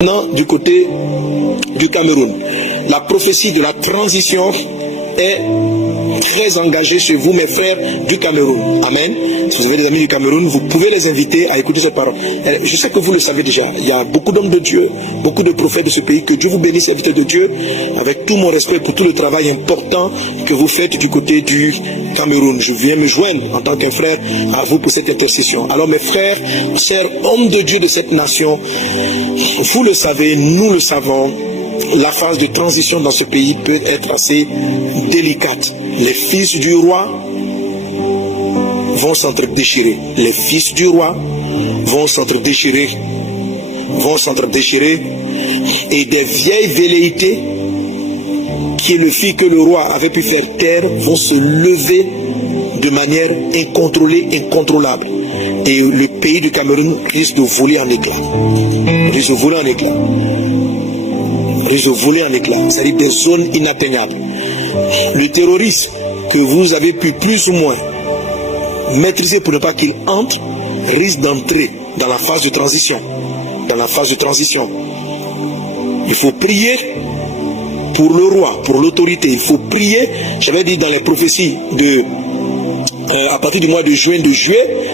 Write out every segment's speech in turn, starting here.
Maintenant, du côté du Cameroun, la prophétie de la transition est très engagée chez vous, mes frères du Cameroun. Amen. Si vous avez des amis du Cameroun, vous pouvez les inviter à écouter cette parole. Je sais que vous le savez déjà. Il y a beaucoup d'hommes de Dieu, beaucoup de prophètes de ce pays. Que Dieu vous bénisse, serviteurs de Dieu, avec tout mon respect pour tout le travail important que vous faites du côté du Cameroun. Je viens me joindre en tant qu'un frère à vous pour cette intercession. Alors mes frères, chers hommes de Dieu de cette nation, vous le savez, nous le savons, la phase de transition dans ce pays peut être assez délicate. Les fils du roi vont s'entre-déchirer. Les fils du roi vont s'entre-déchirer. Et des vieilles velléités qui est le fil que le roi avait pu faire taire vont se lever de manière incontrôlée, incontrôlable. Et le pays du Cameroun risque de voler en éclats. C'est-à-dire des zones inatteignables. Le terrorisme que vous avez pu plus ou moins maîtriser pour ne pas qu'il entre, risque d'entrer dans la phase de transition. Il faut prier pour le roi, pour l'autorité. Il faut prier, j'avais dit dans les prophéties à partir du mois de juin,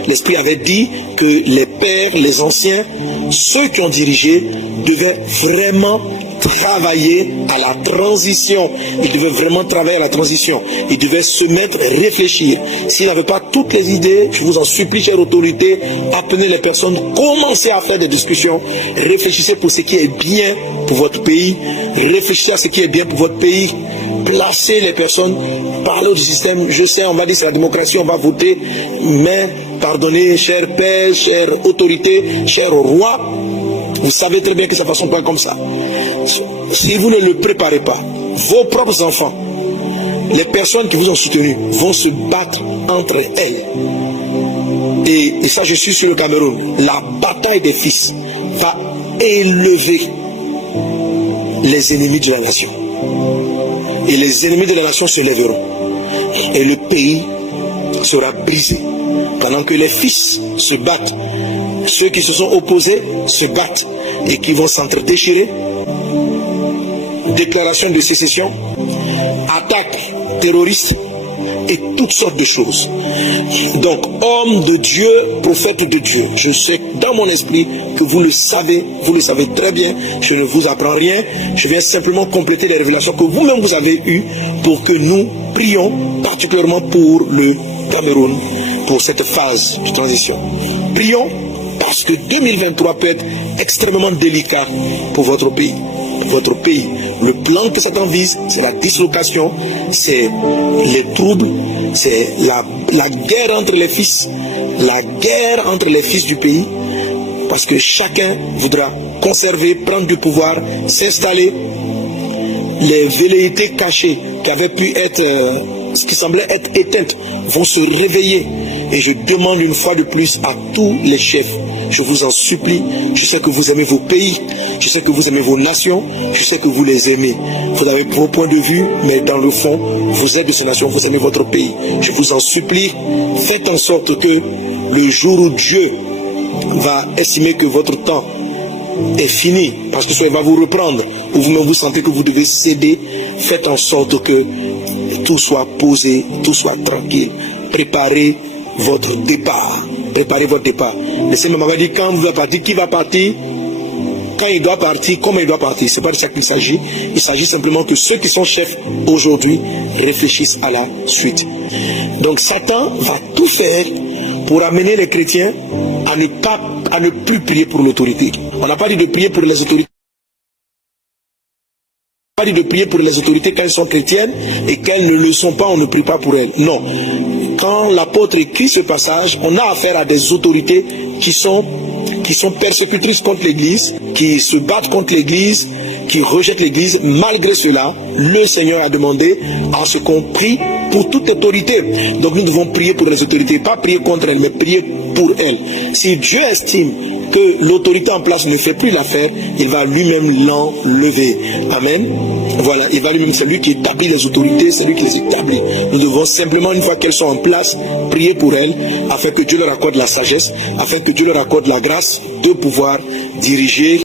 l'Esprit avait dit que les pères, les anciens, ceux qui ont dirigé, devaient vraiment travailler à la transition. Ils devaient vraiment travailler à la transition. Ils devaient se mettre, réfléchir. S'ils n'avaient pas toutes les idées, je vous en supplie, chère autorité, appelez les personnes, commencez à faire des discussions, réfléchissez pour ce qui est bien pour votre pays, réfléchissez à ce qui est bien pour votre pays, placez les personnes, parlez du système. Je sais, on va dire c'est la démocratie, on va voter, mais pardonnez, cher père, chère autorité, cher roi, vous savez très bien que ça ne fonctionne pas comme ça. Si vous ne le préparez pas, vos propres enfants, les personnes qui vous ont soutenu vont se battre entre elles. Et ça, je suis sur le Cameroun. La bataille des fils va élever les ennemis de la nation. Et les ennemis de la nation se lèveront. Et le pays sera brisé. Pendant que les fils se battent, ceux qui se sont opposés se battent et qui vont s'entre-déchirer. Déclaration de sécession, attaque terroriste et toutes sortes de choses. Donc, homme de Dieu, prophète de Dieu, je sais dans mon esprit que vous le savez très bien, je ne vous apprends rien, je viens simplement compléter les révélations que vous-même vous avez eues pour que nous prions particulièrement pour le Cameroun, pour cette phase de transition. Prions parce que 2023 peut être extrêmement délicat pour votre pays. Le plan que Satan vise, c'est la dislocation, c'est les troubles, c'est la guerre entre les fils, du pays, parce que chacun voudra conserver, prendre du pouvoir, s'installer. Les velléités cachées qui avaient pu être, ce qui semblait être éteintes, vont se réveiller. Et je demande une fois de plus à tous les chefs, je vous en supplie, je sais que vous aimez vos pays, je sais que vous aimez vos nations, je sais que vous les aimez. Vous avez vos points de vue, mais dans le fond, vous êtes de ces nations, vous aimez votre pays. Je vous en supplie, faites en sorte que le jour où Dieu va estimer que votre temps est fini, parce que soit il va vous reprendre, ou vous-même vous sentez que vous devez céder, faites en sorte que tout soit posé, tout soit tranquille. Préparez votre départ. Le Seigneur m'avait dit quand vous allez partir, qui va partir, quand il doit partir, comment il doit partir. C'est pas de ça qu'il s'agit. Il s'agit simplement que ceux qui sont chefs aujourd'hui réfléchissent à la suite. Donc Satan va tout faire pour amener les chrétiens à ne plus prier pour l'autorité. On n'a pas dit de prier pour les autorités. Pas dit de prier pour les autorités quand elles sont chrétiennes et qu'elles ne le sont pas, on ne prie pas pour elles. Non. Quand l'apôtre écrit ce passage, on a affaire à des autorités qui sont persécutrices contre l'Église, qui se battent contre l'Église, qui rejettent l'Église. Malgré cela, le Seigneur a demandé à ce qu'on prie pour toute autorité. Donc nous devons prier pour les autorités, pas prier contre elles, mais prier pour elles. Si Dieu estime que l'autorité en place ne fait plus l'affaire, il va lui-même l'enlever. Amen. Voilà, il va lui-même, c'est lui qui établit les autorités, c'est lui qui les établit. Nous devons simplement, une fois qu'elles sont en place, prier pour elles, afin que Dieu leur accorde la sagesse, afin que Dieu leur accorde la grâce de pouvoir diriger